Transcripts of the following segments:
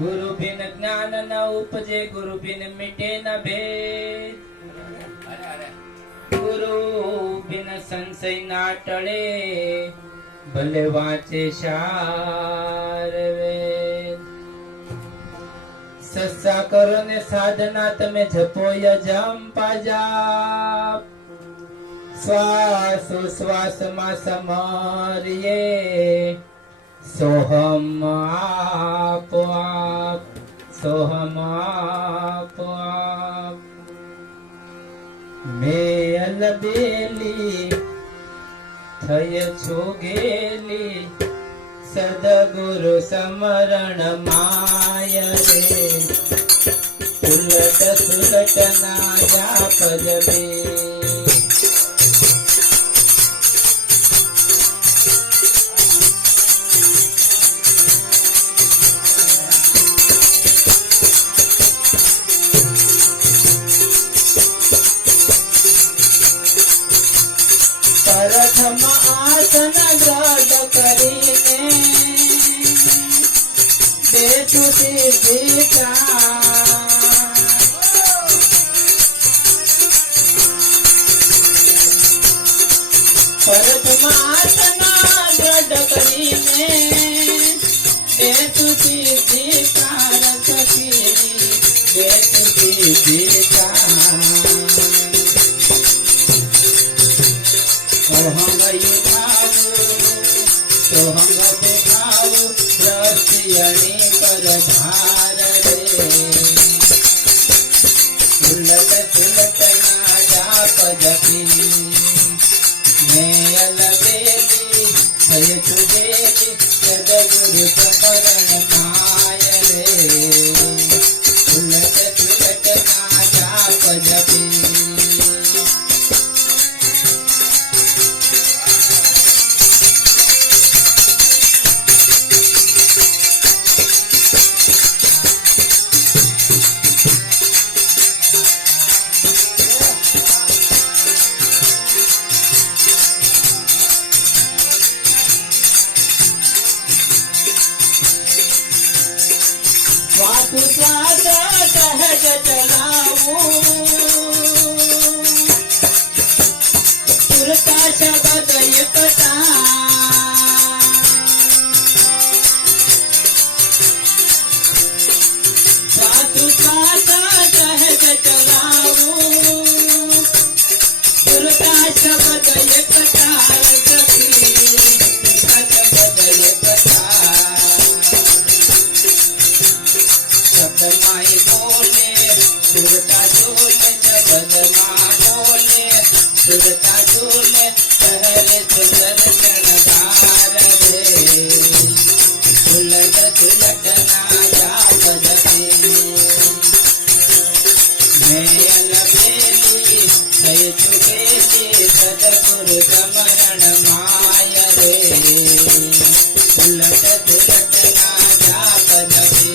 गुरु बिन ज्ञान न उपजे, गुरु बिन मिटे न भेद। गुरु बिन संशय ना टळे, भले वाचे शार वेद। સત્સા કરો ને સાધના તમે જપો યજંપા જાપ, શ્વાસોશ્વાસમાં સમરીએ સોહમ આપોઆપ, સોહમ આપોઆપ। મેં અલબેલી થઈ છું ગેલી, સદગુરુ સમરણ માય રે। ઉલટ સુલટ ના જાપ જપે, પ્રથમ આસન દ્રઢ કરીને બેઠું સિદ્ધિ પ્રથમ આસન દ્રઢ કરીને બેઠું સિદ્ધિ સખી, બેઠું સિદ્ધિ સોહંગ યુધાવું, સોહંગ દેખાવું, રસિયણી પર ભાર રે। ઉલટ સુલટ ના જાપ જપી, મેં અલબેલી થઈ છું ગેલી, સદગુરુ સમરણ માય રે। ઉલટ સુલટ ના જાપ જપી, શ્વાસ સહજ ચલાવું, સુરતા શબ્દ એકતા, શ્વાસ સહજ ચલાવું, સુરતા શબ્દ એકતા સુરતા ઝૂલે, જગદમાં બોલે, સુરતા ઝૂલે, શહેરે સુંદર શણગાર રે। ઉલટ સુલટ ના જાપ જપે, મેં અલબેલી થઈ છું ગેલી, સદગુરુ સમરણ માય રે। ઉલટ સુલટ ના જાપ જપે,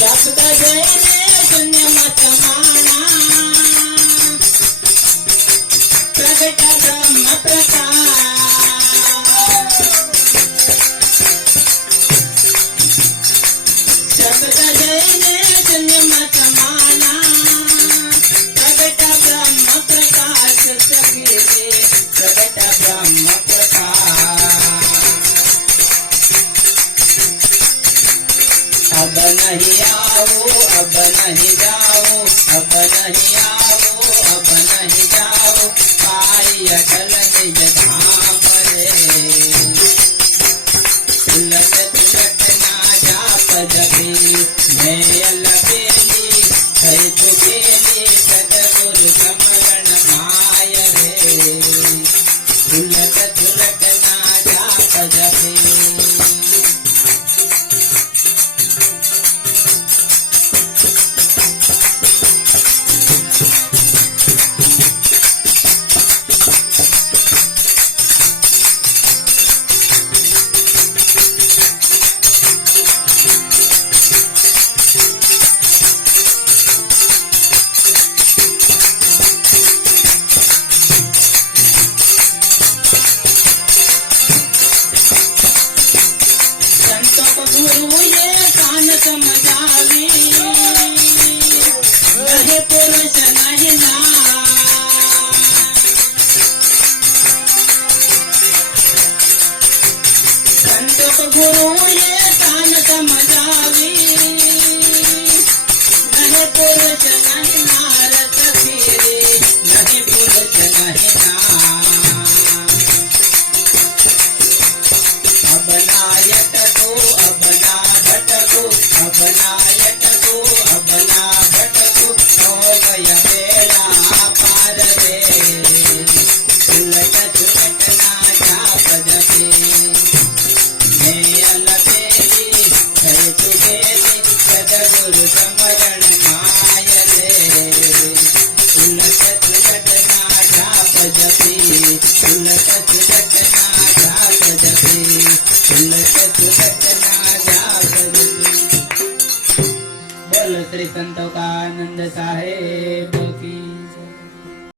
શબ્દ જઈને શૂન્યમાં સમાણા પ્રગટ બ્રહ્મ પ્રકાશ શબ્દ જઈને શૂન્યમાં સમાણા પ્રગટ બ્રહ્મ પ્રકાશ સખી પ્રગટ બ્રહ્મ પ્રકાશ अब नहीं आओ अब नहीं जाओ अब नहीं आओ अब नहीं जाओ पाई अटल निज धाम रे उलट तुलट ना जाप जपी मैं अलबेली થઈ ચુકેલી સદગુરુ સમરણ માય રે ઉલટ તુલટ ના જાપ જપી ગુરુએ કાન સમજાવી નહીં પુરુષ નહીં સંતોષ ગુરુએ કાન સમજાવી નહીં પુરુષ નહીં નાર સખી નહીં પુરુષ નહીં અબનાયત અબના ભટકો અબનાયત કો અબના ભટકો હો ગયા બેડા પાર રે ઉલટ તુલટ ના જાપ જપે મેં અલબેલી થઈ ચુકેલી સદગુરુ સમરણ માય રે ઉલટ તુલટ ના જાપ જપી ઉલટ તુલટ ના જાપ જપી ઉલટ તુલટ ના જાપ જપી બોલો શ્રી સંતો કા આનંદ સાહેબ